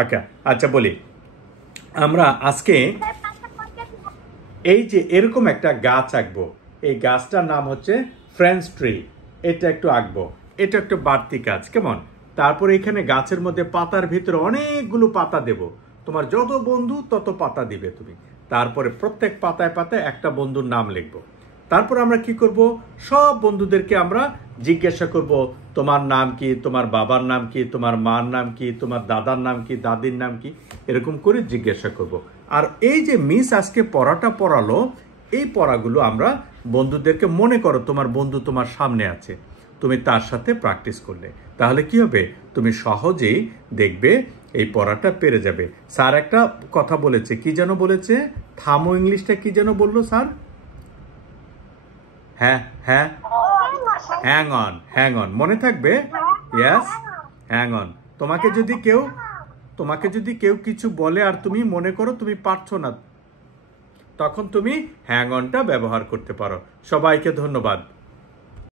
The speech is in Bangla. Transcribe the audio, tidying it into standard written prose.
ওকে, আচ্ছা বলি। আমরা আজকে এই যে এরকম একটা গাছ আঁকবো, এই গাছটার নাম হচ্ছে ফ্রেঞ্চ ট্রি। এটা একটু আঁকবো, এটা একটু বাড়তি কাজ, কেমন? তারপরে এখানে গাছের মধ্যে পাতার ভিতরে অনেকগুলো পাতা দেব। তোমার যত বন্ধু তত পাতা দিবে তুমি। তারপরে প্রত্যেক পাতায় পাতায় একটা বন্ধুর নাম লিখবো। তারপর আমরা কি করব, সব বন্ধুদেরকে আমরা জিজ্ঞাসা করব, তোমার নাম কি, তোমার বাবার নাম কি, তোমার মার নাম কি, তোমার দাদার নাম কি, দাদির নাম কি, এরকম করে জিজ্ঞাসা করব। আর এই যে মিস আজকে পড়াটা পড়ালো, এই পড়াগুলো আমরা বন্ধুদেরকে, মনে করো তোমার বন্ধু তোমার সামনে আছে, তুমি তার সাথে প্র্যাকটিস করলে, তাহলে কি হবে, তুমি সহজেই দেখবে এই পড়াটা পেরে যাবে। স্যার একটা কথা বলেছে, কি যেন বলেছে, থামো, ইংলিশটা কি যেন বললো স্যার? হ্যাঁ হ্যাঁ, হ্যাং অন, মনে থাকবে? Yes, hang on. তোমাকে যদি কেউ কিছু বলে আর তুমি মনে করো তুমি পারছো না, তখন তুমি হ্যাং অনটা ব্যবহার করতে পারো। সবাইকে ধন্যবাদ।